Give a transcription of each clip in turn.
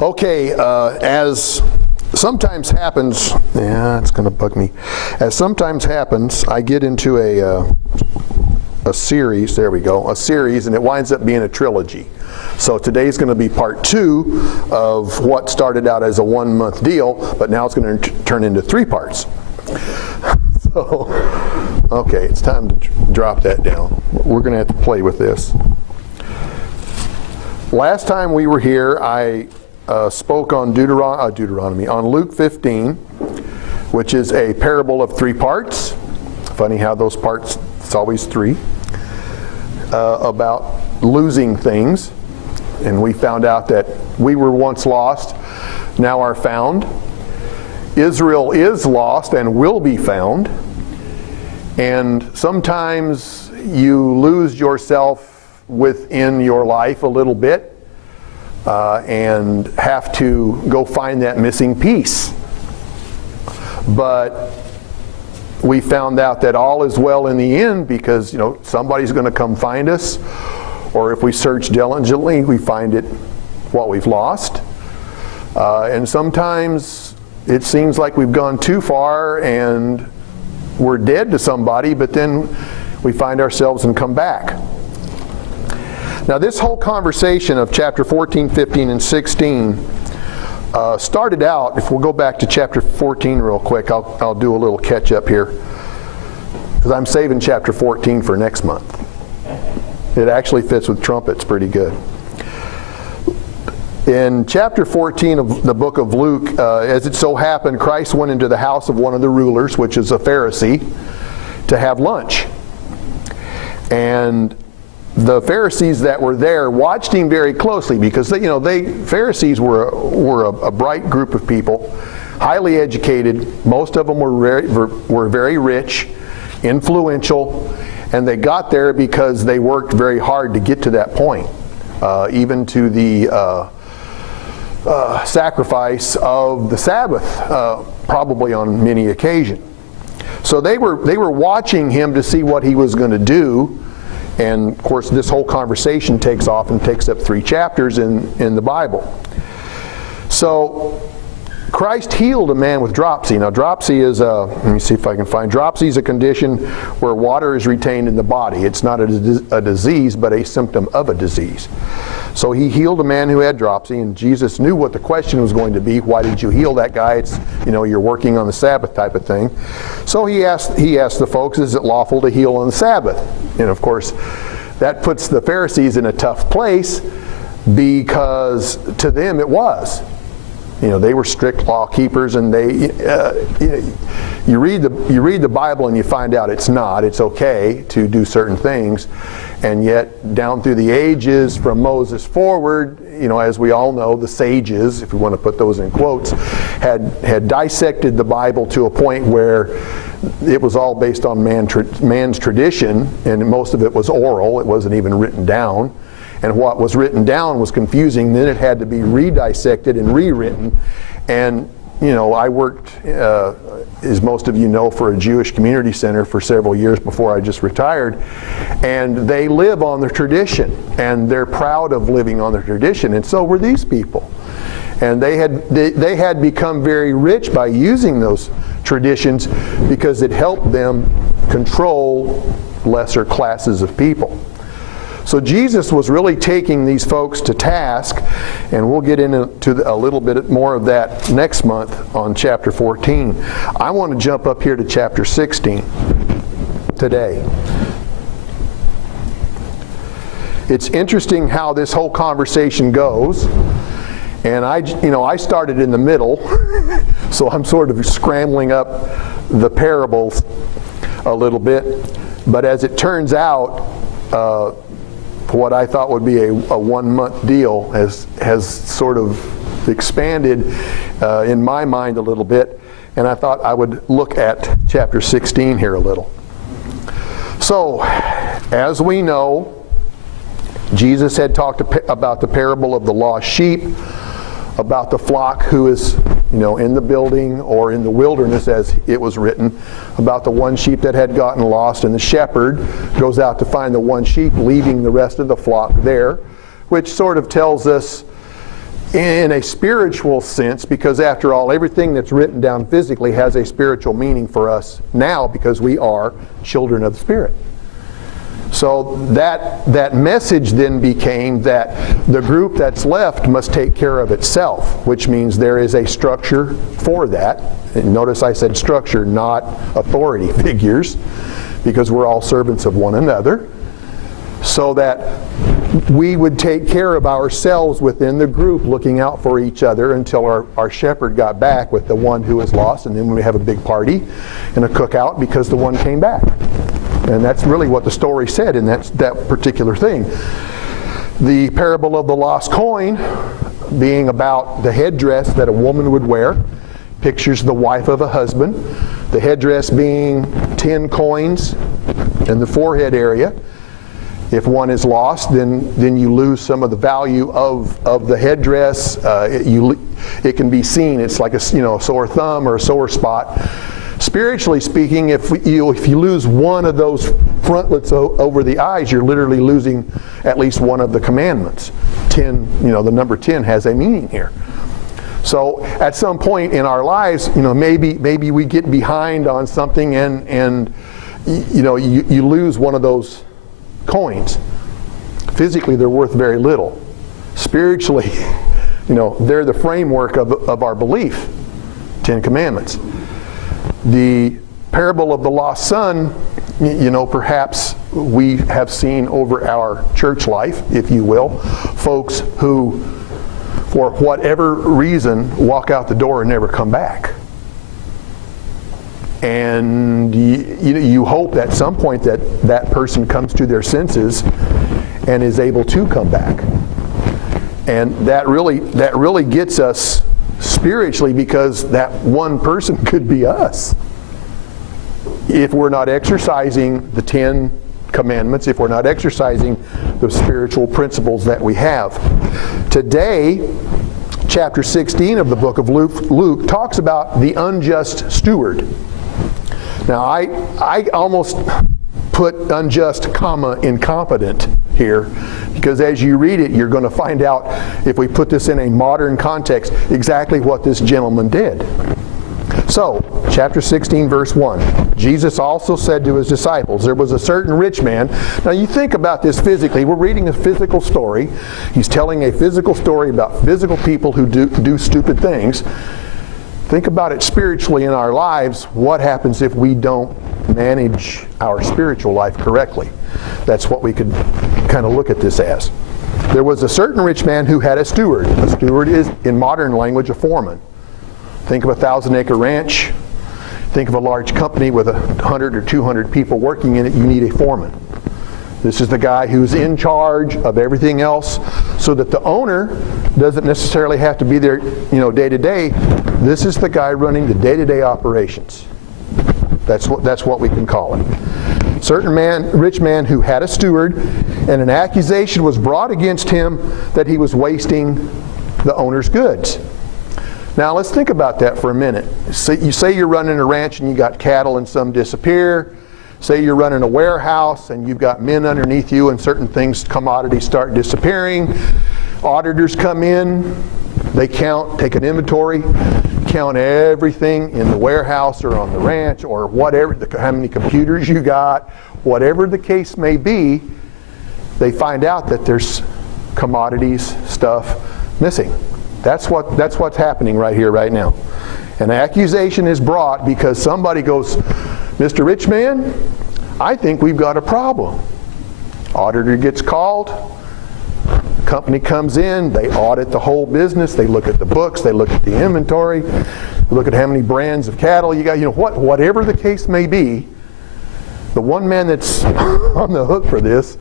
Okay, as sometimes happens, it's going to bug me. As sometimes happens, I get into a series, there we go, a series, and it winds up being a trilogy. So today's going to be part 2 of what started out as a 1-month deal, but now it's going to turn into 3 parts. So, okay, it's time to drop that down. We're going to have to play with this. Last time we were here, I spoke on on Luke 15, which is a parable of 3 parts. Funny how those parts, it's always 3. About losing things. And we found out that we were once lost, now are found. Israel is lost and will be found. And sometimes you lose yourself within your life a little bit and have to go find that missing piece. But we found out that all is well in the end because, somebody's going to come find us. Or if we search diligently, we find it what we've lost. And sometimes it seems like we've gone too far and we're dead to somebody, but then we find ourselves and come back. Now this whole conversation of chapter 14, 15, and 16 started out, if we'll go back to chapter 14 real quick, I'll do a little catch up here. Because I'm saving chapter 14 for next month. It actually fits with trumpets pretty good. In chapter 14 of the book of Luke, as it so happened, Christ went into the house of one of the rulers, which is a Pharisee, to have lunch. And the Pharisees that were there watched him very closely because Pharisees were a bright group of people, highly educated. Most of them were very rich, influential. And they got there because they worked very hard to get to that point, even to the sacrifice of the Sabbath, probably on many occasions. So they were watching him to see what he was going to do. And of course, this whole conversation takes off and takes up 3 chapters in the Bible. So Christ healed a man with dropsy. Now dropsy is let me see if I can find. Dropsy is a condition where water is retained in the body. It's not a disease, but a symptom of a disease. So he healed a man who had dropsy, and Jesus knew what the question was going to be. Why did you heal that guy? It's, you're working on the Sabbath type of thing. So he asked the folks, is it lawful to heal on the Sabbath? And of course, that puts the Pharisees in a tough place because to them it was. They were strict law keepers, and you read the Bible and you find out it's not. It's okay to do certain things, and yet down through the ages, from Moses forward, as we all know, the sages, if we want to put those in quotes, had dissected the Bible to a point where it was all based on man's tradition, and most of it was oral. It wasn't even written down. And what was written down was confusing. Then it had to be redissected and rewritten. And, I worked, as most of you know, for a Jewish community center for several years before I just retired. And they live on their tradition. And they're proud of living on their tradition. And so were these people. And they had become very rich by using those traditions because it helped them control lesser classes of people. So Jesus was really taking these folks to task, and we'll get into a little bit more of that next month on chapter 14. I want to jump up here to chapter 16 today. It's interesting how this whole conversation goes, and I started in the middle, so I'm sort of scrambling up the parables a little bit. But as it turns out, what I thought would be a 1-month deal has sort of expanded in my mind a little bit, and I thought I would look at chapter 16 here a little. So, as we know, Jesus had talked about the parable of the lost sheep, about the flock who is, in the building or in the wilderness as it was written, about the one sheep that had gotten lost, and the shepherd goes out to find the one sheep, leaving the rest of the flock there, which sort of tells us in a spiritual sense, because after all, everything that's written down physically has a spiritual meaning for us now because we are children of the Spirit. So that message then became that the group that's left must take care of itself, which means there is a structure for that. And notice I said structure, not authority figures, because we're all servants of one another. So that we would take care of ourselves within the group, looking out for each other until our shepherd got back with the one who was lost, and then we have a big party and a cookout because the one came back. And that's really what the story said in that particular thing. The parable of the lost coin being about the headdress that a woman would wear, pictures the wife of a husband. The headdress being 10 coins in the forehead area. If one is lost, then you lose some of the value of the headdress. It can be seen. It's like a sore thumb or a sore spot. Spiritually speaking, if you lose one of those frontlets over the eyes, you're literally losing at least one of the commandments. 10, the number 10 has a meaning here. So at some point in our lives, maybe we get behind on something and you lose one of those coins. Physically, they're worth very little. Spiritually, they're the framework of our belief. 10 Commandments. The parable of the lost son, perhaps we have seen over our church life, if you will, folks who, for whatever reason, walk out the door and never come back. And you hope at some point that person comes to their senses and is able to come back. And that really gets us spiritually, because that one person could be us. If we're not exercising the 10 Commandments, if we're not exercising the spiritual principles that we have. Today, chapter 16 of the book of Luke talks about the unjust steward. Now, I almost put unjust, comma, incompetent here, because as you read it, you're going to find out, if we put this in a modern context, exactly what this gentleman did. So, chapter 16, verse 1. Jesus also said to his disciples, there was a certain rich man. Now you think about this physically. We're reading a physical story. He's telling a physical story about physical people who do stupid things. Think about it spiritually in our lives. What happens if we don't manage our spiritual life correctly? That's what we could kind of look at this as. There was a certain rich man who had a steward. A steward is, in modern language, a foreman. Think of a 1,000-acre ranch. Think of a large company with 100 or 200 people working in it. You need a foreman. This is the guy who's in charge of everything else, so that the owner doesn't necessarily have to be there, day to day. This is the guy running the day-to-day operations. That's what we can call it. Certain rich man who had a steward, and an accusation was brought against him that he was wasting the owner's goods. Now let's think about that for a minute. You say you're running a ranch and you got cattle and some disappear. Say you're running a warehouse and you've got men underneath you and certain things, commodities start disappearing. Auditors come in, they take an inventory, count everything in the warehouse or on the ranch or whatever, how many computers you got, whatever the case may be. They find out that there's commodities, stuff missing. That's what's happening right here, right now. An accusation is brought because somebody goes, Mr. Rich Man, I think we've got a problem. Auditor gets called. Company comes in. They audit the whole business. They look at the books. They look at the inventory. Look at how many brands of cattle you got. Whatever the case may be, the one man that's on the hook for this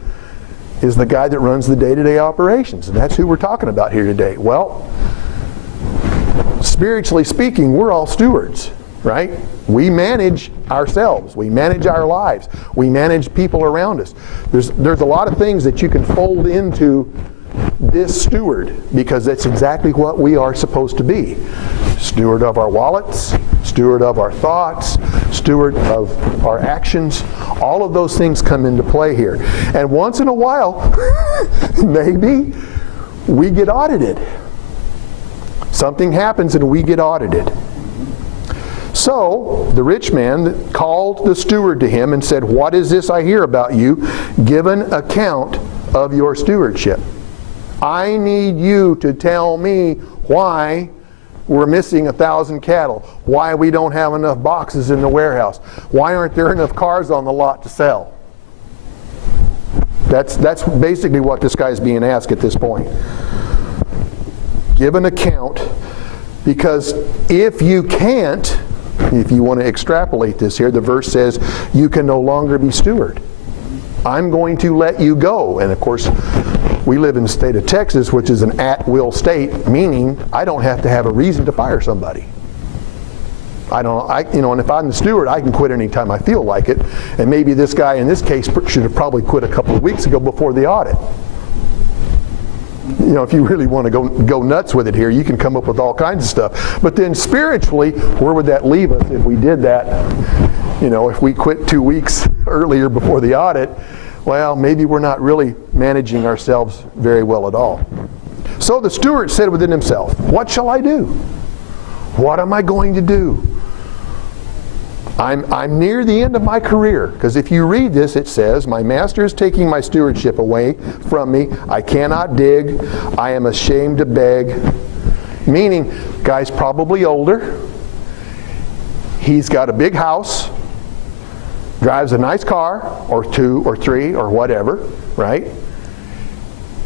is the guy that runs the day-to-day operations. And that's who we're talking about here today. Well, spiritually speaking, we're all stewards, right? We manage ourselves. We manage our lives. We manage people around us. There's a lot of things that you can fold into this steward, because that's exactly what we are supposed to be. Steward of our wallets, steward of our thoughts, steward of our actions. All of those things come into play here. And once in a while, maybe we get audited. Something happens and we get audited. So the rich man called the steward to him and said, "What is this I hear about you? Give an account of your stewardship. I need you to tell me why we're missing 1,000 cattle, why we don't have enough boxes in the warehouse, why aren't there enough cars on the lot to sell." That's basically what this guy's being asked at this point. Give an account, because if you can't, if you want to extrapolate this here, the verse says you can no longer be steward. I'm going to let you go. And of course, we live in the state of Texas, which is an at-will state, meaning I don't have to have a reason to fire somebody. And if I'm the steward, I can quit anytime I feel like it. And maybe this guy in this case should have probably quit a couple of weeks ago before the audit. If you really want to go nuts with it here, you can come up with all kinds of stuff. But then spiritually, where would that leave us if we did that? If we quit 2 weeks earlier before the audit, well, maybe we're not really managing ourselves very well at all. So the steward said within himself, "What shall I do? What am I going to do? I'm near the end of my career." Because if you read this, it says, "My master is taking my stewardship away from me. I cannot dig. I am ashamed to beg." Meaning, guy's probably older. He's got a big house. Drives a nice car, or 2 or 3 or whatever, right?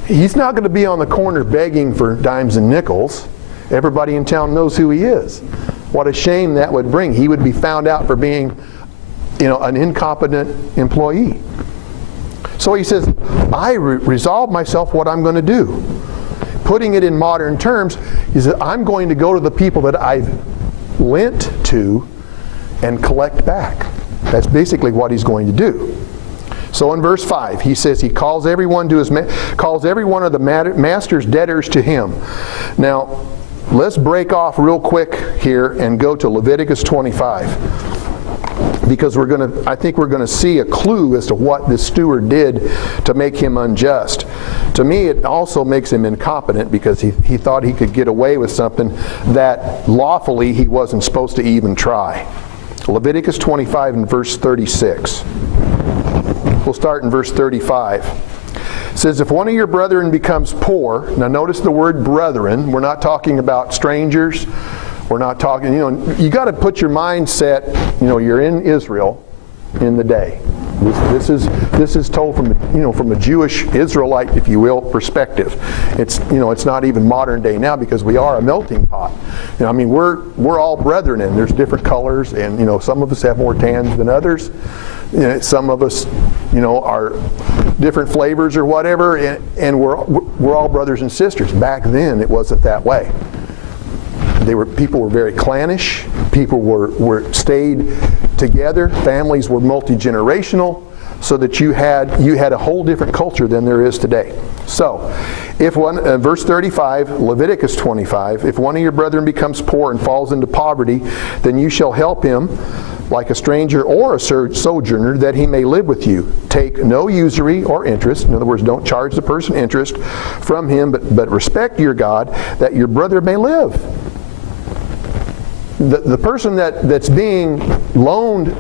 He's not going to be on the corner begging for dimes and nickels. Everybody in town knows who he is. What a shame that would bring. He would be found out for being, an incompetent employee. So he says, I resolve myself what I'm going to do. Putting it in modern terms, he says, I'm going to go to the people that I've lent to and collect back. That's basically what he's going to do. So in verse 5, he says he calls every one of the master's debtors to him. Now, let's break off real quick here and go to Leviticus 25, because I think we're going to see a clue as to what this steward did to make him unjust. To me, it also makes him incompetent, because he thought he could get away with something that lawfully he wasn't supposed to even try. Leviticus 25 and verse 36. We'll start in verse 35. It says, "If one of your brethren becomes poor," now notice the word brethren, we're not talking about strangers, we're not talking, you got to put your mindset, you're in Israel in the day. This is told from a Jewish Israelite, if you will, perspective. It's not even modern day now, because we are a melting pot. We're all brethren, and there's different colors, and some of us have more tans than others. Some of us, are different flavors or whatever, and we're all brothers and sisters. Back then, it wasn't that way. People were very clannish. People were stayed together. Families were multi-generational, so that you had a whole different culture than there is today. So, if verse 35, Leviticus 25, "If one of your brethren becomes poor and falls into poverty, then you shall help him like a stranger or a sojourner, that he may live with you. Take no usury or interest." In other words, don't charge the person interest from him, but respect your God, that your brother may live. The person that's being loaned,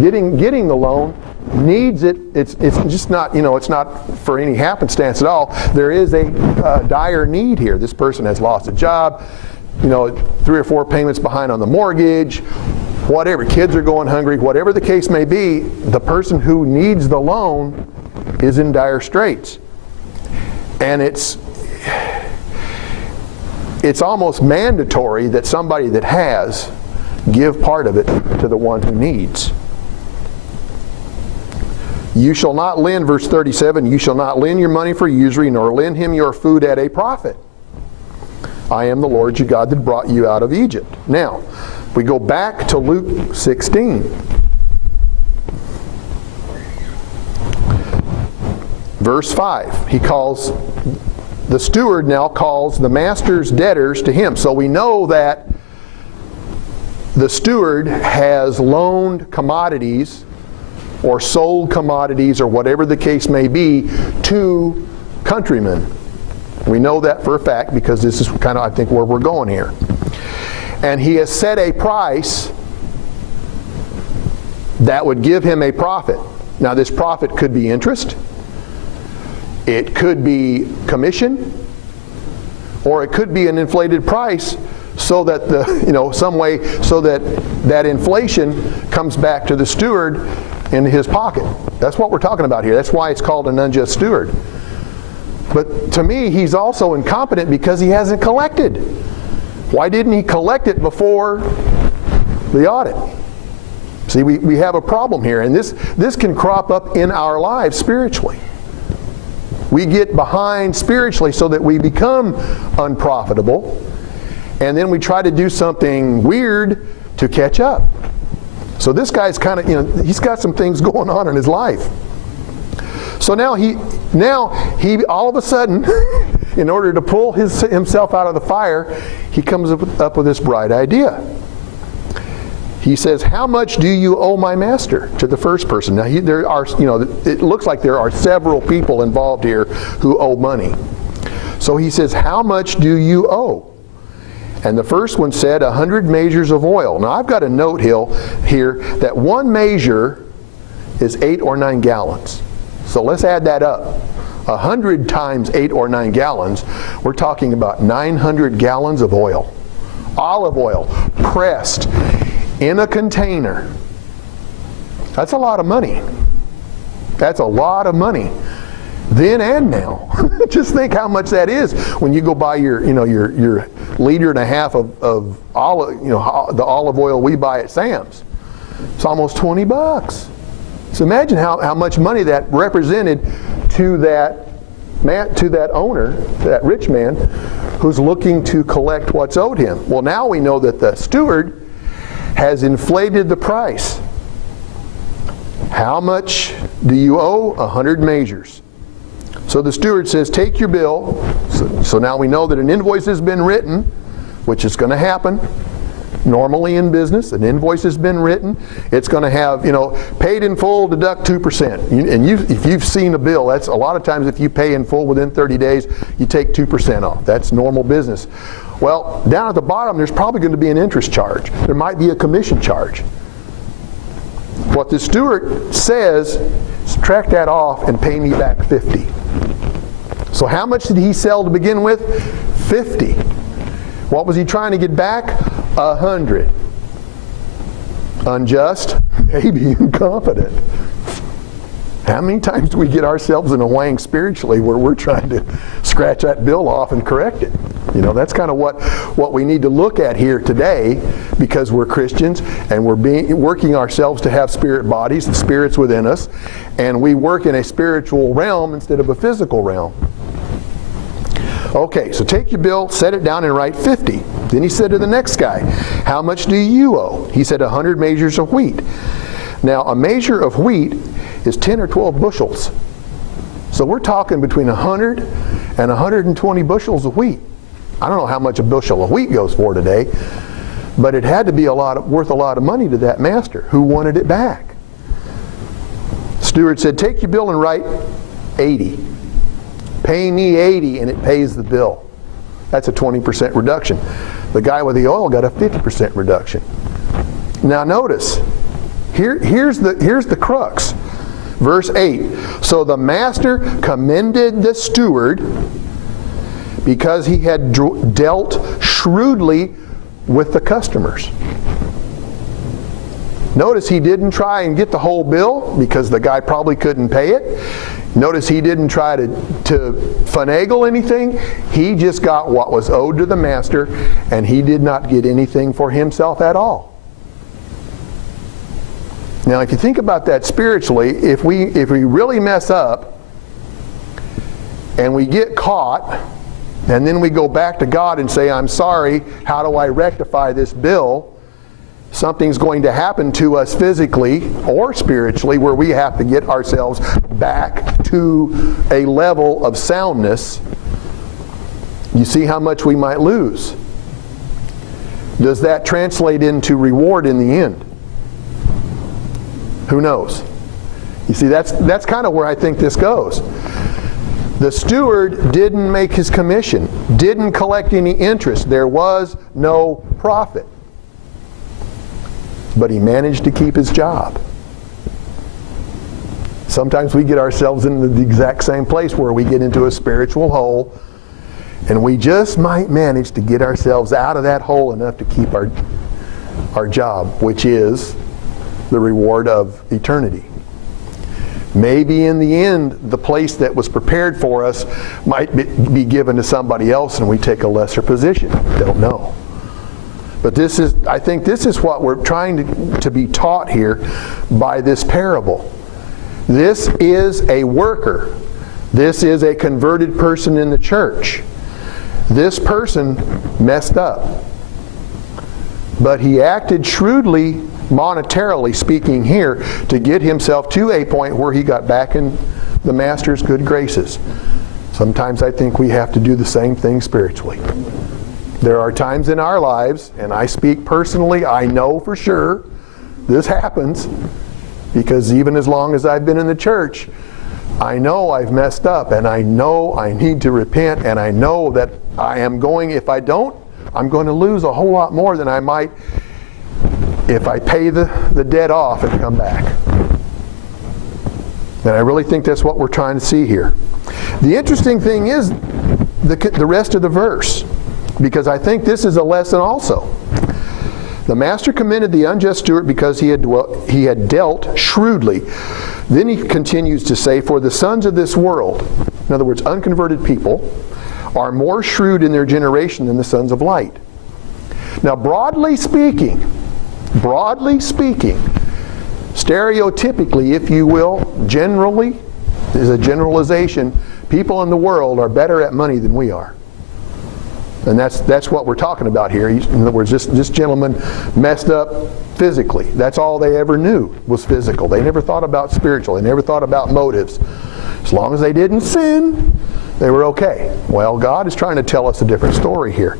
getting the loan, needs it. It's just not, it's not for any happenstance at all. There is a dire need here. This person has lost a job, 3 or 4 payments behind on the mortgage, whatever, kids are going hungry, whatever the case may be, the person who needs the loan is in dire straits. And it's almost mandatory that somebody that has give part of it to the one who needs. "You shall not lend," verse 37, "you shall not lend your money for usury, nor lend him your food at a profit. I am the Lord your God that brought you out of Egypt." Now, we go back to Luke 16. Verse 5, the steward now calls the master's debtors to him. So we know that the steward has loaned commodities or sold commodities or whatever the case may be to countrymen. We know that for a fact because this is kind of, I think, where we're going here. And he has set a price that would give him a profit. Now this profit could be interest, it could be commission, or it could be an inflated price so that some way so that inflation comes back to the steward into his pocket. That's what we're talking about here. That's why it's called an unjust steward. But to me, he's also incompetent because he hasn't collected. Why didn't he collect it before the audit? See, we have a problem here, and this can crop up in our lives spiritually. We get behind spiritually so that we become unprofitable, and then we try to do something weird to catch up. So this guy's kind of, he's got some things going on in his life. So now he all of a sudden, in order to pull himself out of the fire, he comes up with this bright idea. He says, "How much do you owe my master?" to the first person. Now there are, it looks like there are several people involved here who owe money. So he says, "How much do you owe?" And the first one said 100 measures of oil. Now I've got a note here that one measure is 8 or 9 gallons. So let's add that up. 100 times 8 or 9 gallons, we're talking about 900 gallons of oil. Olive oil, pressed in a container. That's a lot of money. That's a lot of money. Then and now. Just think how much that is when you go buy your liter and a half of olive, the olive oil we buy at Sam's. It's almost $20. So imagine how much money that represented to that owner, that rich man, who's looking to collect what's owed him. Well, now we know that the steward has inflated the price. How much do you owe? 100 measures. So the steward says, "Take your bill." So now we know that an invoice has been written, which is going to happen. Normally in business, an invoice has been written. It's going to have, paid in full, deduct 2%. And if you've seen a bill, that's a lot of times if you pay in full within 30 days, you take 2% off. That's normal business. Well, down at the bottom, there's probably going to be an interest charge. There might be a commission charge. What the steward says, subtract that off and pay me back 50. So how much did he sell to begin with? 50. What was he trying to get back? 100. Unjust, maybe incompetent. How many times do we get ourselves in a wang spiritually where we're trying to scratch that bill off and correct it? That's kind of what we need to look at here today, because we're Christians and we're working ourselves to have spirit bodies, the Spirit's within us, and we work in a spiritual realm instead of a physical realm. Okay, so take your bill, set it down, and write 50. Then he said to the next guy, "How much do you owe?" He said 100 measures of wheat. Now, a measure of wheat is 10 or 12 bushels. So we're talking between 100 and 120 bushels of wheat. I don't know how much a bushel of wheat goes for today, but it had to be worth a lot of money to that master who wanted it back. The steward said, "Take your bill and write 80. Pay me 80 and it pays the bill." That's a 20% reduction. The guy with the oil got a 50% reduction. Now notice, here's the crux. Verse 8, "So the master commended the steward because he had dealt shrewdly with the customers." Notice he didn't try and get the whole bill because the guy probably couldn't pay it. Notice he didn't try to finagle anything. He just got what was owed to the master, and he did not get anything for himself at all. Now, if you think about that spiritually, if we really mess up and we get caught, and then we go back to God and say, "I'm sorry, how do I rectify this bill?" Something's going to happen to us physically or spiritually where we have to get ourselves back to a level of soundness. You see how much we might lose. Does that translate into reward in the end? Who knows? You see, that's kind of where I think this goes. The steward didn't make his commission, didn't collect any interest. There was no profit. But he managed to keep his job. Sometimes we get ourselves into the exact same place where we get into a spiritual hole, and we just might manage to get ourselves out of that hole enough to keep our job, which is the reward of eternity. Maybe in the end, the place that was prepared for us might be given to somebody else and we take a lesser position. Don't know. But I think this is what we're trying to be taught here by this parable. This is a worker. This is a converted person in the church. This person messed up. But he acted shrewdly, monetarily speaking here, to get himself to a point where he got back in the Master's good graces. Sometimes I think we have to do the same thing spiritually. There are times in our lives, and I speak personally, I know for sure this happens, because even as long as I've been in the church, I know I've messed up, and I know I need to repent, and I know that I am going, if I don't, I'm going to lose a whole lot more than I might if I pay the debt off and come back. And I really think that's what we're trying to see here. The interesting thing is the rest of the verse, because I think this is a lesson also. The master commended the unjust steward because he had dealt shrewdly. Then he continues to say, for the sons of this world, in other words, unconverted people, are more shrewd in their generation than the sons of light. Now, broadly speaking, stereotypically, if you will, generally, is a generalization, people in the world are better at money than we are. And that's what we're talking about here. In other words, this gentleman messed up physically. That's all they ever knew was physical. They never thought about spiritual. They never thought about motives. As long as they didn't sin, they were okay. Well, God is trying to tell us a different story here.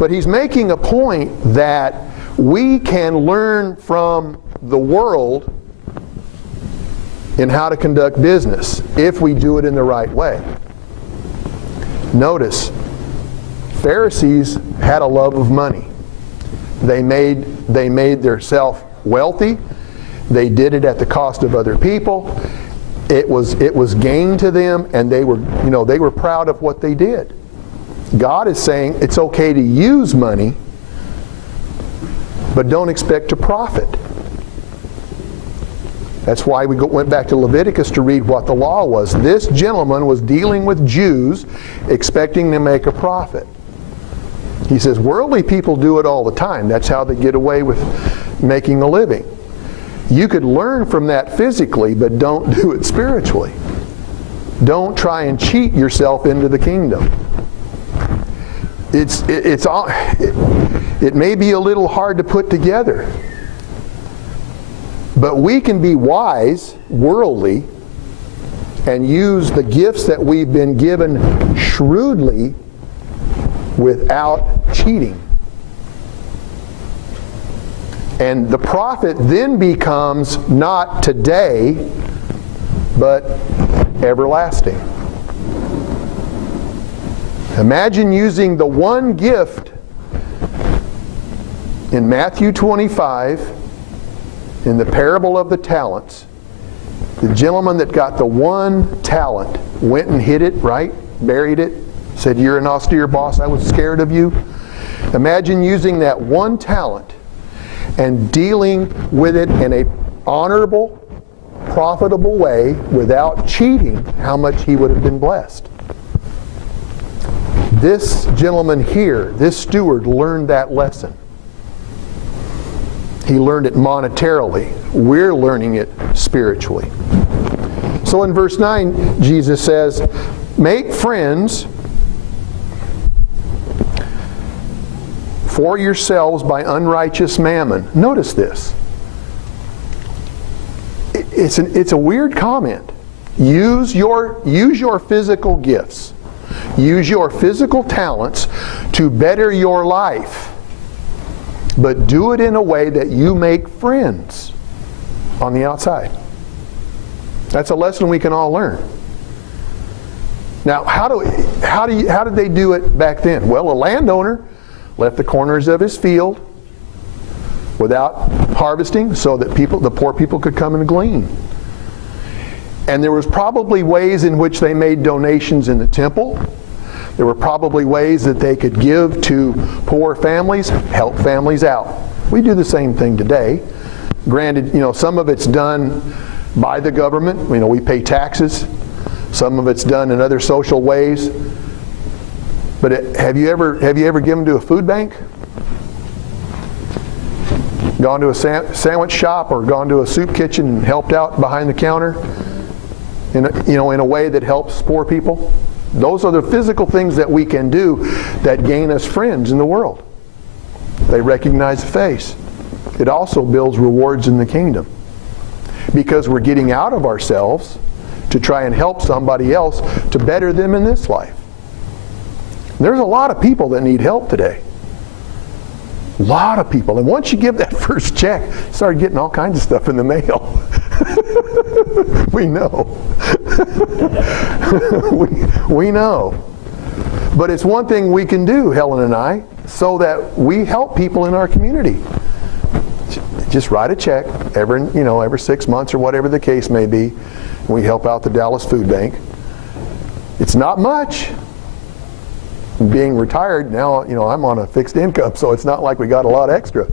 But he's making a point that we can learn from the world in how to conduct business if we do it in the right way. Notice, Pharisees had a love of money. They made themselves wealthy. They did it at the cost of other people. It was gain to them, and they were proud of what they did. God is saying it's okay to use money, but don't expect to profit. That's why we went back to Leviticus to read what the law was. This gentleman was dealing with Jews, expecting to make a profit. He says, worldly people do it all the time. That's how they get away with making a living. You could learn from that physically, but don't do it spiritually. Don't try and cheat yourself into the kingdom. It may be a little hard to put together, but we can be wise, worldly, and use the gifts that we've been given shrewdly without cheating. And the profit then becomes not today, but everlasting. Imagine using the one gift in Matthew 25, in the parable of the talents. The gentleman that got the one talent went and hid it, right? Buried it. Said, you're an austere boss, I was scared of you. Imagine using that one talent and dealing with it in an honorable, profitable way without cheating, how much he would have been blessed. This gentleman here, this steward, learned that lesson. He learned it monetarily. We're learning it spiritually. So in verse 9, Jesus says, make friends for yourselves by unrighteous mammon. Notice this. It's a weird comment. Use your physical gifts. Use your physical talents to better your life. But do it in a way that you make friends on the outside. That's a lesson we can all learn. Now, how did they do it back then? Well, a landowner left the corners of his field without harvesting so that the poor people could come and glean. And there was probably ways in which they made donations in the temple. There were probably ways that they could give to poor families, help families out. We do the same thing today. Granted, some of it's done by the government. We pay taxes. Some of it's done in other social ways. But have you ever given to a food bank? Gone to a sandwich shop or gone to a soup kitchen and helped out behind the counter in a way that helps poor people? Those are the physical things that we can do that gain us friends in the world. They recognize the face. It also builds rewards in the kingdom because we're getting out of ourselves to try and help somebody else to better them in this life. There's a lot of people that need help today. A lot of people. And once you give that first check, you start getting all kinds of stuff in the mail. We know. we know. But it's one thing we can do, Helen and I, so that we help people in our community. Just write a check every 6 months or whatever the case may be. We help out the Dallas Food Bank. It's not much. Being retired now, I'm on a fixed income, so it's not like we got a lot extra.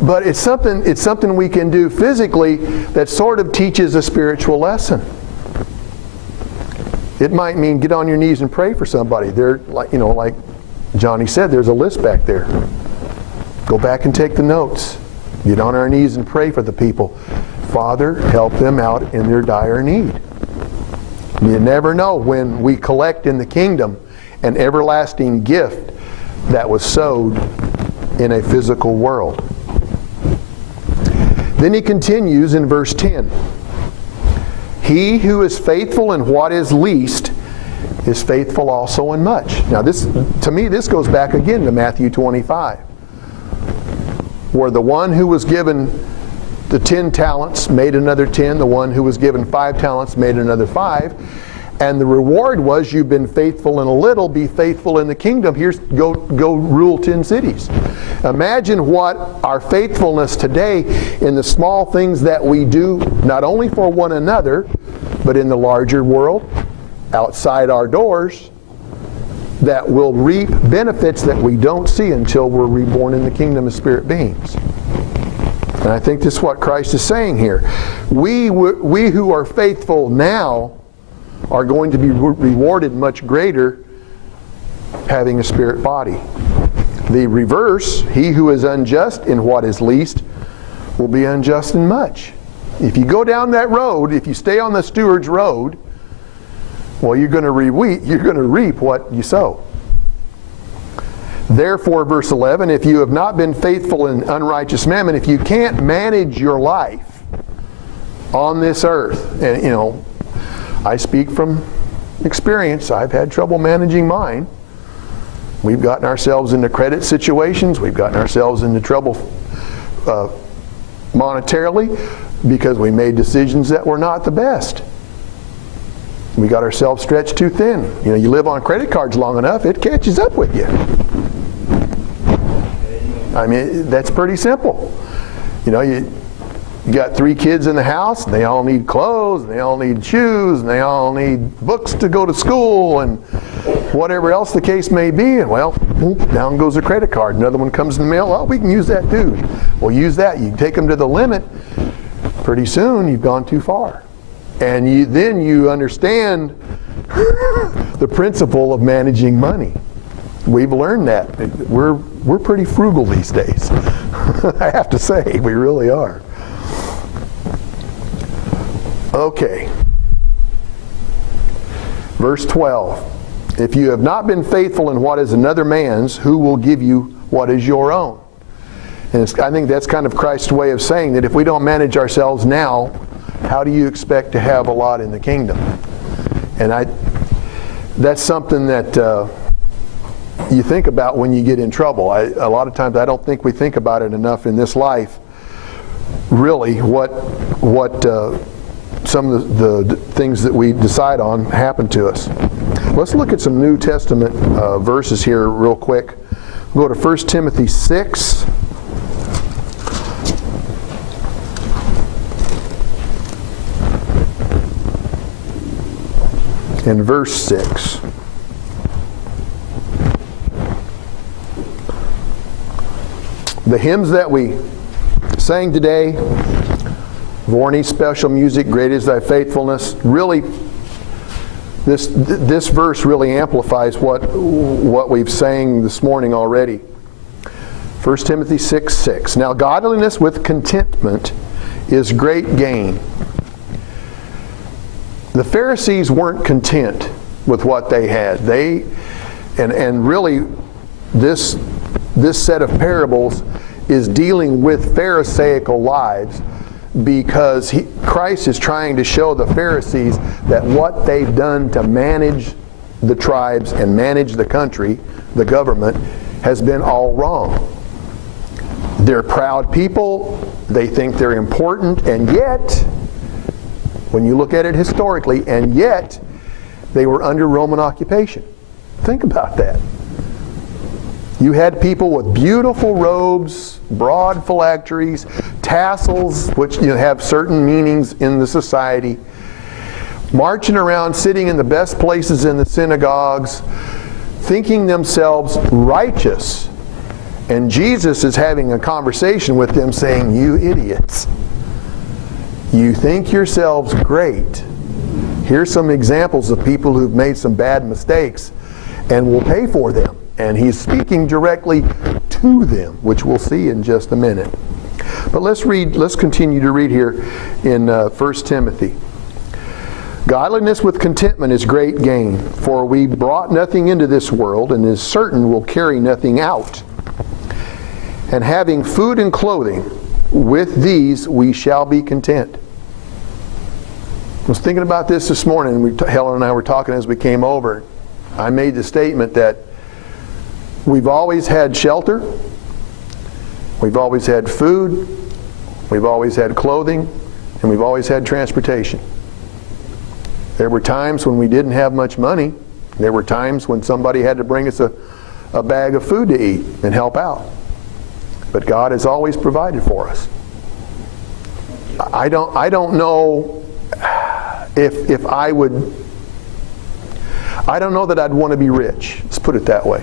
But it's something we can do physically that sort of teaches a spiritual lesson. It might mean get on your knees and pray for somebody. There, like Johnny said, there's a list back there. Go back and take the notes. Get on our knees and pray for the people. Father, help them out in their dire need. You never know when we collect in the kingdom an everlasting gift that was sowed in a physical world. Then he continues in verse 10. He who is faithful in what is least is faithful also in much. Now to me this goes back again to Matthew 25, where the one who was given the 10 talents made another 10, the one who was given 5 talents made another 5, and the reward was, you've been faithful in a little, be faithful in the kingdom. Here's go rule 10 cities. Imagine what our faithfulness today in the small things that we do, not only for one another, but in the larger world, outside our doors, that will reap benefits that we don't see until we're reborn in the kingdom as spirit beings. And I think this is what Christ is saying here. We who are faithful now are going to be rewarded much greater having a spirit body. The reverse, he who is unjust in what is least will be unjust in much. If you go down that road, if you stay on the steward's road, well, you're going to reap what you sow. Therefore, verse 11, if you have not been faithful in unrighteous mammon, if you can't manage your life on this earth, and I speak from experience. I've had trouble managing mine. We've gotten ourselves into credit situations. We've gotten ourselves into trouble monetarily because we made decisions that were not the best. We got ourselves stretched too thin. You live on credit cards long enough, it catches up with you. I mean, that's pretty simple. You got 3 kids in the house, and they all need clothes, and they all need shoes, and they all need books to go to school, and whatever else the case may be, and down goes the credit card. Another one comes in the mail, we can use that too. Well, use that. You take them to the limit, pretty soon you've gone too far. And then you understand the principle of managing money. We've learned that. We're pretty frugal these days. I have to say, we really are. Okay. Verse 12. If you have not been faithful in what is another man's, who will give you what is your own? And I think that's kind of Christ's way of saying that if we don't manage ourselves now, how do you expect to have a lot in the kingdom? And that's something that you think about when you get in trouble. A lot of times I don't think we think about it enough in this life, really, what some of the things that we decide on happen to us. Let's look at some New Testament verses here real quick. We'll go to 1 Timothy 6. In verse 6. The hymns that we sang today, Vorney's special music, Great is Thy Faithfulness, really, this verse really amplifies what we've sang this morning already. 1 Timothy 6:6. Now godliness with contentment is great gain. The Pharisees weren't content with what they had. And really this set of parables is dealing with Pharisaical lives, because Christ is trying to show the Pharisees that what they've done to manage the tribes and manage the country, the government, has been all wrong. They're proud people, they think they're important, and yet, when you look at it historically, and yet they were under Roman occupation. Think about that. You had people with beautiful robes, broad phylacteries, tassels, which have certain meanings in the society, marching around, sitting in the best places in the synagogues, thinking themselves righteous. And Jesus is having a conversation with them saying, "You idiots. You think yourselves great. Here's some examples of people who've made some bad mistakes, and we'll pay for them." And he's speaking directly to them, which we'll see in just a minute. But let's continue to read here in 1 Timothy. Godliness with contentment is great gain, for we brought nothing into this world, and is certain will carry nothing out. And having food and clothing, with these we shall be content. I was thinking about this morning. Helen and I were talking as we came over. I made the statement that we've always had shelter, we've always had food, we've always had clothing, and we've always had transportation. There were times when we didn't have much money. There were times when somebody had to bring us a bag of food to eat and help out. But God has always provided for us. I don't know if I would. I don't know that I'd want to be rich. Let's put it that way.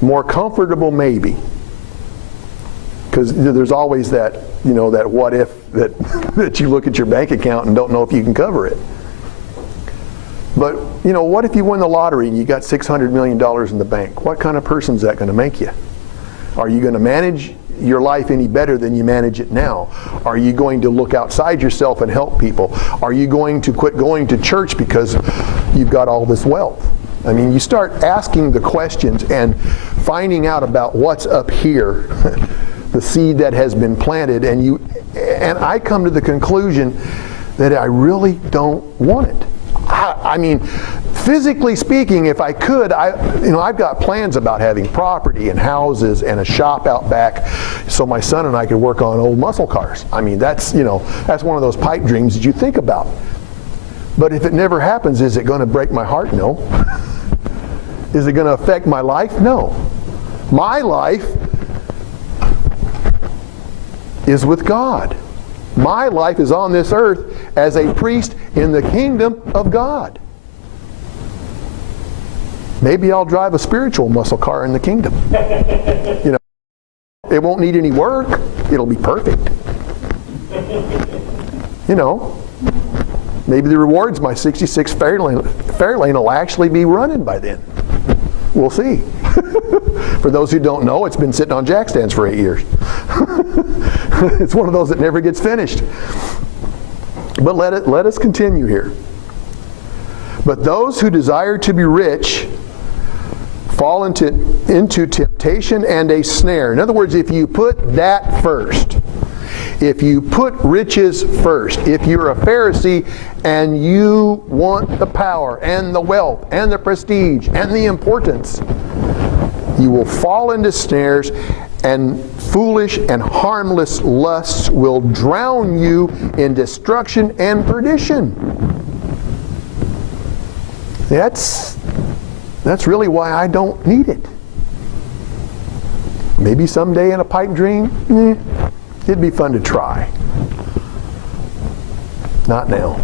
More comfortable, maybe. Because there's always that, that what if that you look at your bank account and don't know if you can cover it. But, what if you win the lottery and you got $600 million in the bank? What kind of person is that going to make you? Are you going to manage your life any better than you manage it now? Are you going to look outside yourself and help people? Are you going to quit going to church because you've got all this wealth? I mean, you start asking the questions and finding out about what's up here, the seed that has been planted, and I come to the conclusion that I really don't want it. I mean, physically speaking, if I could, I've got plans about having property and houses and a shop out back, so my son and I could work on old muscle cars. I mean, that's one of those pipe dreams that you think about. But if it never happens, is it going to break my heart? No. Is it going to affect my life? No. My life is with God. My life is on this earth as a priest in the kingdom of God. Maybe I'll drive a spiritual muscle car in the kingdom. It won't need any work. It'll be perfect. Maybe the rewards, my 66 Fairlane will actually be running by then. We'll see. For those who don't know, it's been sitting on jack stands for 8 years. It's one of those that never gets finished. But let us continue here. But those who desire to be rich fall into temptation and a snare. In other words, if you put that first, if you put riches first, if you're a Pharisee and you want the power and the wealth and the prestige and the importance, you will fall into snares and foolish and harmless lusts will drown you in destruction and perdition. That's really why I don't need it. Maybe someday in a pipe dream, it'd be fun to try. Not now.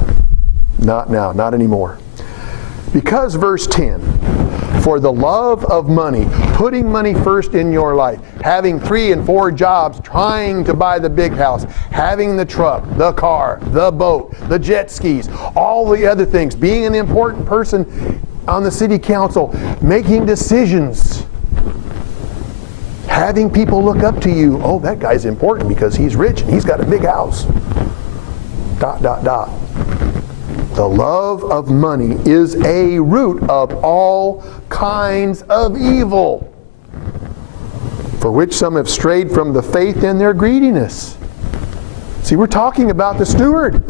Not now. Not anymore. Because verse 10, for the love of money, putting money first in your life, having 3 and 4 jobs, trying to buy the big house, having the truck, the car, the boat, the jet skis, all the other things, being an important person on the city council, making decisions, having people look up to you. Oh, that guy's important because he's rich and he's got a big house. ... The love of money is a root of all kinds of evil, for which some have strayed from the faith in their greediness. See, we're talking about the steward.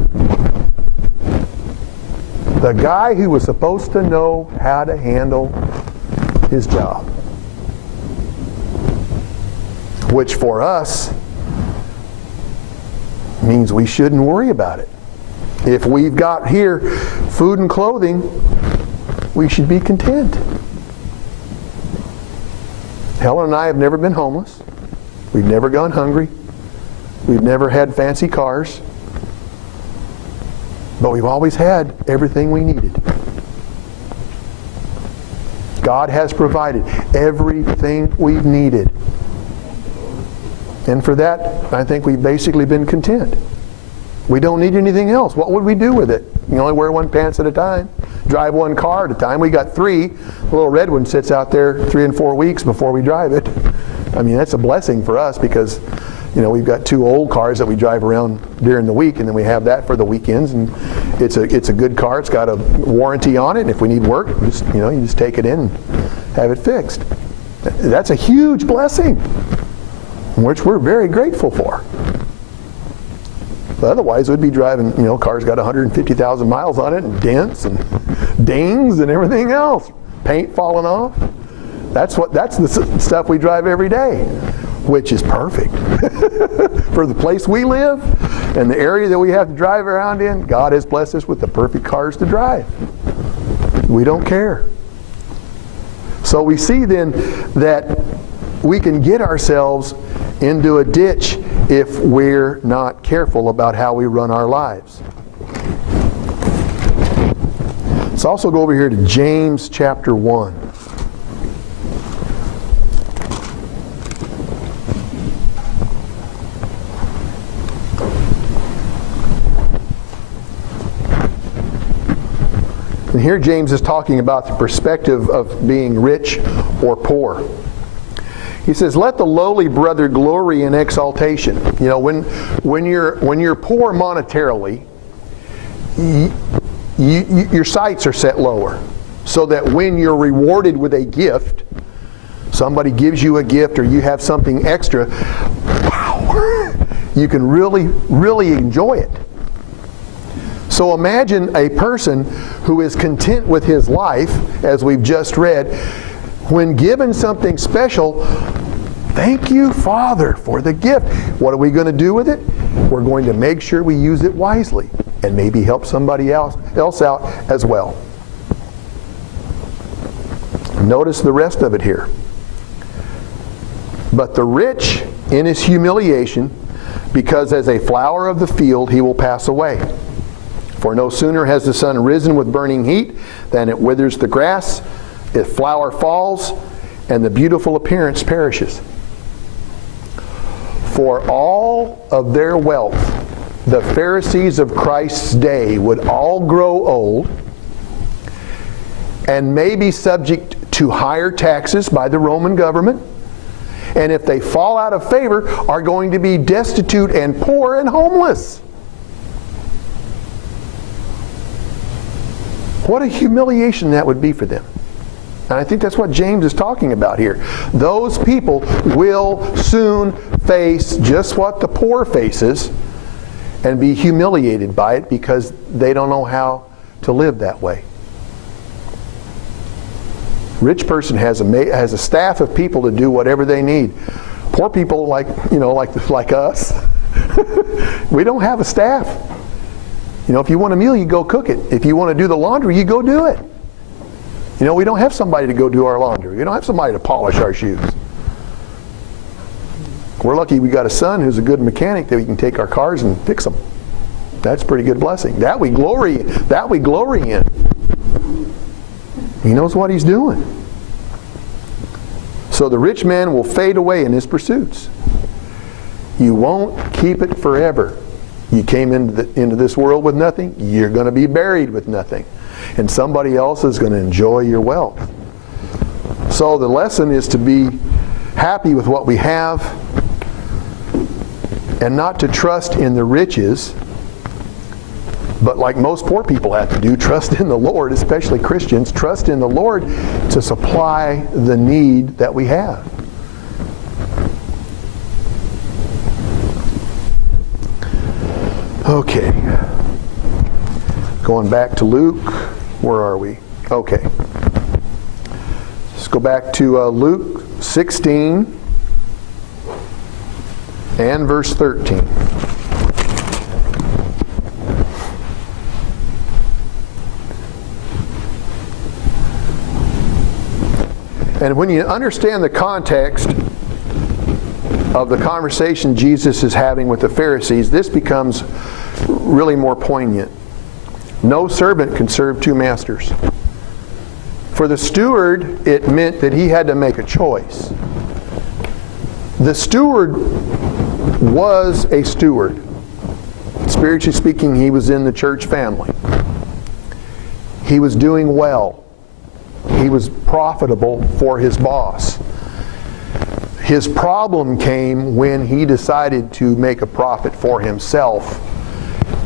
The guy who was supposed to know how to handle his job. Which for us means we shouldn't worry about it. If we've got here food and clothing, we should be content. Helen and I have never been homeless. We've never gone hungry. We've never had fancy cars. But we've always had everything we needed. God has provided everything we've needed. And for that, I think we've basically been content. We don't need anything else. What would we do with it? You only wear 1 pants at a time. Drive 1 car at a time. We got 3. The little red one sits out there 3 and 4 weeks before we drive it. I mean, that's a blessing for us because, we've got 2 old cars that we drive around during the week, and then we have that for the weekends. And it's a good car. It's got a warranty on it, and if we need work, you just take it in and have it fixed. That's a huge blessing, which we're very grateful for. But otherwise, we'd be driving, cars got 150,000 miles on it, and dents and dings and everything else. Paint falling off. That's the stuff we drive every day, which is perfect. For the place we live and the area that we have to drive around in, God has blessed us with the perfect cars to drive. We don't care. So we see then that we can get ourselves into a ditch if we're not careful about how we run our lives. Let's also go over here to James chapter 1. And here James is talking about the perspective of being rich or poor. He says, let the lowly brother glory in exaltation. When you're poor monetarily, your sights are set lower. So that when you're rewarded with a gift, somebody gives you a gift or you have something extra, wow, you can really, really enjoy it. So imagine a person who is content with his life, as we've just read, when given something special, thank you, Father, for the gift. What are we going to do with it? We're going to make sure we use it wisely and maybe help somebody else out as well. Notice the rest of it here. But the rich in his humiliation, because as a flower of the field he will pass away. For no sooner has the sun risen with burning heat than it withers the grass, its flower falls, and the beautiful appearance perishes. For all of their wealth, the Pharisees of Christ's day would all grow old and may be subject to higher taxes by the Roman government, and if they fall out of favor, are going to be destitute and poor and homeless. What a humiliation that would be for them. And I think that's what James is talking about here. Those people will soon face just what the poor faces and be humiliated by it because they don't know how to live that way. Rich person has a staff of people to do whatever they need. Poor people like us, we don't have a staff. If you want a meal, you go cook it. If you want to do the laundry, you go do it. We don't have somebody to go do our laundry. We don't have somebody to polish our shoes. We're lucky we got a son who's a good mechanic that we can take our cars and fix them. That's a pretty good blessing. That we glory in. He knows what he's doing. So the rich man will fade away in his pursuits. You won't keep it forever. You came into this world with nothing, you're going to be buried with nothing. And somebody else is going to enjoy your wealth. So the lesson is to be happy with what we have and not to trust in the riches, but like most poor people have to do, trust in the Lord, especially Christians, trust in the Lord to supply the need that we have. Okay. Going back to Luke. Where are we? Okay. Let's go back to Luke 16 and verse 13. And when you understand the context of the conversation Jesus is having with the Pharisees, this becomes really more poignant. No servant can serve two masters. For the steward, it meant that he had to make a choice. The steward was a steward. Spiritually speaking, he was in the church family. He was doing well. He was profitable for his boss. His problem came when he decided to make a profit for himself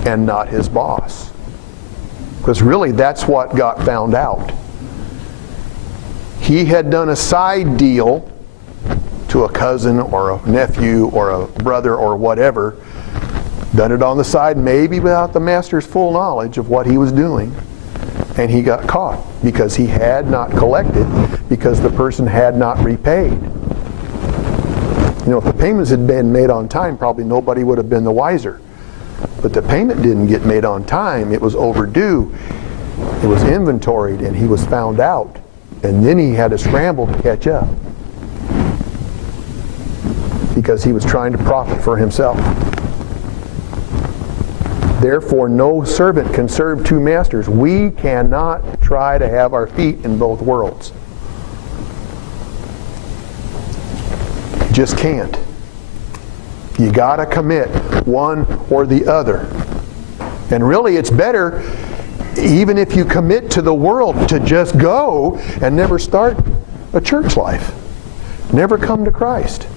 and not his boss. Because really that's what got found out. He had done a side deal to a cousin or a nephew or a brother or whatever, done it on the side maybe without the master's full knowledge of what he was doing, and he got caught because he had not collected, because the person had not repaid. If the payments had been made on time, probably nobody would have been the wiser. But the payment didn't get made on time. It was overdue. It was inventoried, and he was found out. And then he had to scramble to catch up, because he was trying to profit for himself. Therefore, no servant can serve two masters. We cannot try to have our feet in both worlds. Just can't. You got to commit one or the other. And really, it's better, even if you commit to the world, to just go and never start a church life. Never come to Christ.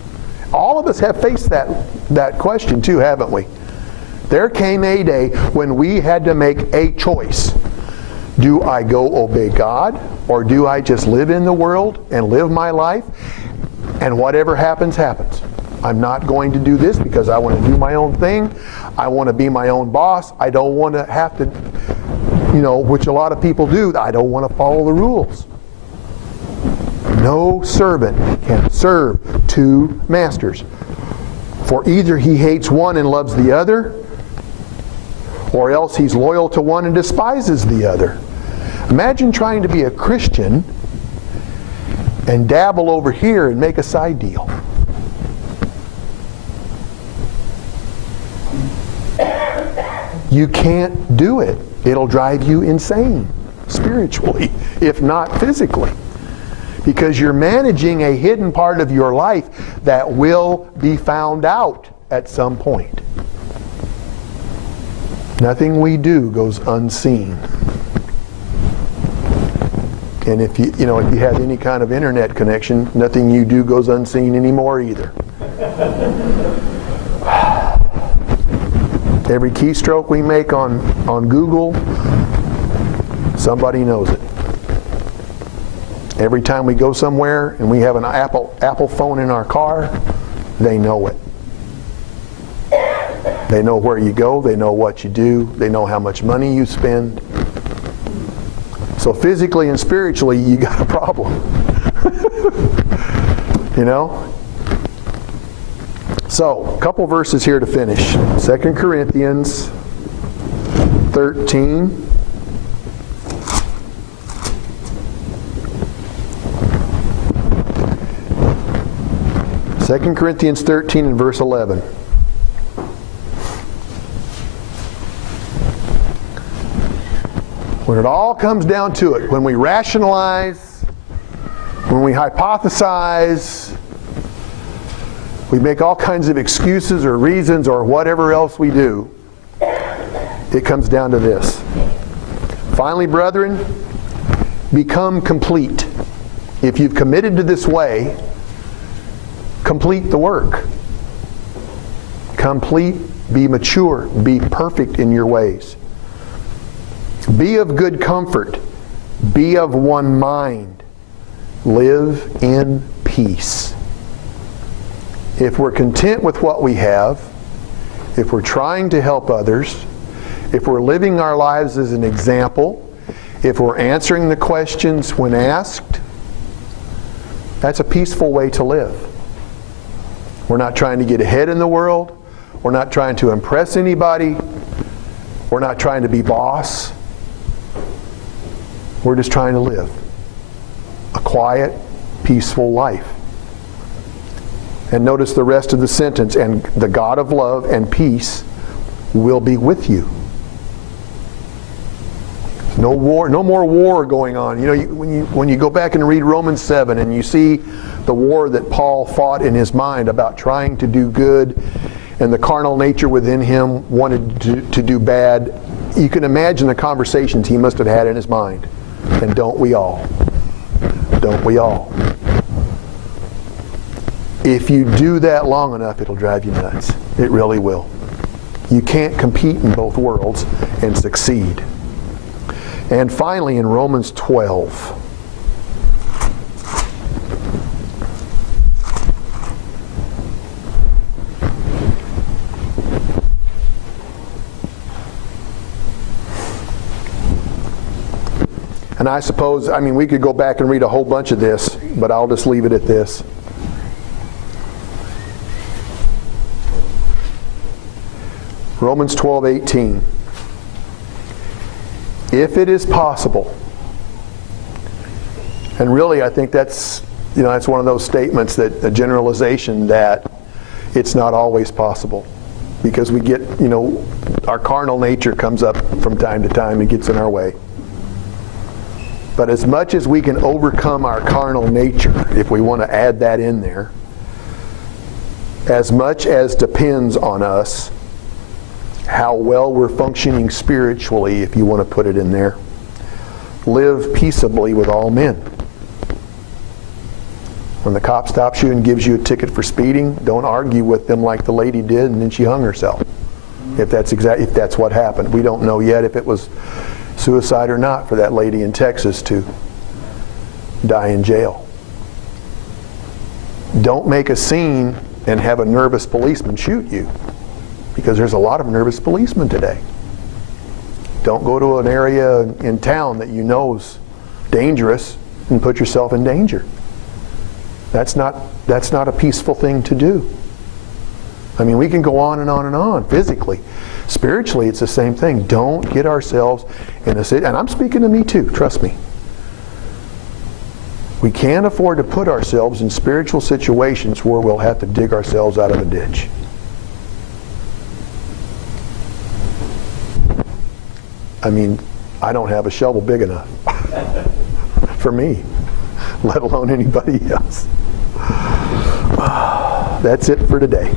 All of us have faced that question too, haven't we? There came a day when we had to make a choice. Do I go obey God, or do I just live in the world and live my life, and whatever happens, happens? I'm not going to do this because I want to do my own thing. I want to be my own boss. I don't want to have to, which a lot of people do. I don't want to follow the rules. No servant can serve two masters. For either he hates one and loves the other, or else he's loyal to one and despises the other. Imagine trying to be a Christian and dabble over here and make a side deal. You can't do it. It'll drive you insane spiritually, if not physically. Because you're managing a hidden part of your life that will be found out at some point. Nothing we do goes unseen. And if you have any kind of internet connection, nothing you do goes unseen anymore either. Every keystroke we make on Google, somebody knows it. Every time we go somewhere and we have an Apple phone in our car, they know it. They know where you go, they know what you do, they know how much money you spend. So physically and spiritually, you got a problem. So, a couple verses here to finish. 2 Corinthians 13. Second Corinthians 13 and verse 11. When it all comes down to it, when we rationalize, when we hypothesize, we make all kinds of excuses or reasons or whatever else we do, it comes down to this. Finally, brethren, become complete. If you've committed to this way, complete the work. Complete, be mature, be perfect in your ways. Be of good comfort, be of one mind, live in peace. If we're content with what we have, if we're trying to help others, if we're living our lives as an example, if we're answering the questions when asked, that's a peaceful way to live. We're not trying to get ahead in the world. We're not trying to impress anybody. We're not trying to be boss. We're just trying to live a quiet, peaceful life. And notice the rest of the sentence, and the God of love and peace will be with you. No war, no more war going on. You know, when you go back and read Romans 7 and you see the war that Paul fought in his mind about trying to do good, and the carnal nature within him wanted to do bad, you can imagine the conversations he must have had in his mind. And don't we all? Don't we all? If you do that long enough, it'll drive you nuts. It really will. You can't compete in both worlds and succeed. And finally, in Romans 12, and I suppose, we could go back and read a whole bunch of this, but I'll just leave it at this. Romans 12:18. If it is possible, and really I think that's one of those statements, that a generalization, that it's not always possible, because we get, our carnal nature comes up from time to time and gets in our way. But as much as we can overcome our carnal nature, if we want to add that in there, as much as depends on us, how well we're functioning spiritually, if you want to put it in there. Live peaceably with all men. When the cop stops you and gives you a ticket for speeding, don't argue with them like the lady did and then she hung herself. If that's what happened. We don't know yet if it was suicide or not for that lady in Texas to die in jail. Don't make a scene and have a nervous policeman shoot you, because there's a lot of nervous policemen today. Don't go to an area in town that you know is dangerous and put yourself in danger. That's not a peaceful thing to do. We can go on and on and on physically. Spiritually, it's the same thing. Don't get ourselves in a situation, and I'm speaking to me too, trust me. We can't afford to put ourselves in spiritual situations where we'll have to dig ourselves out of a ditch. I don't have a shovel big enough for me, let alone anybody else. That's it for today.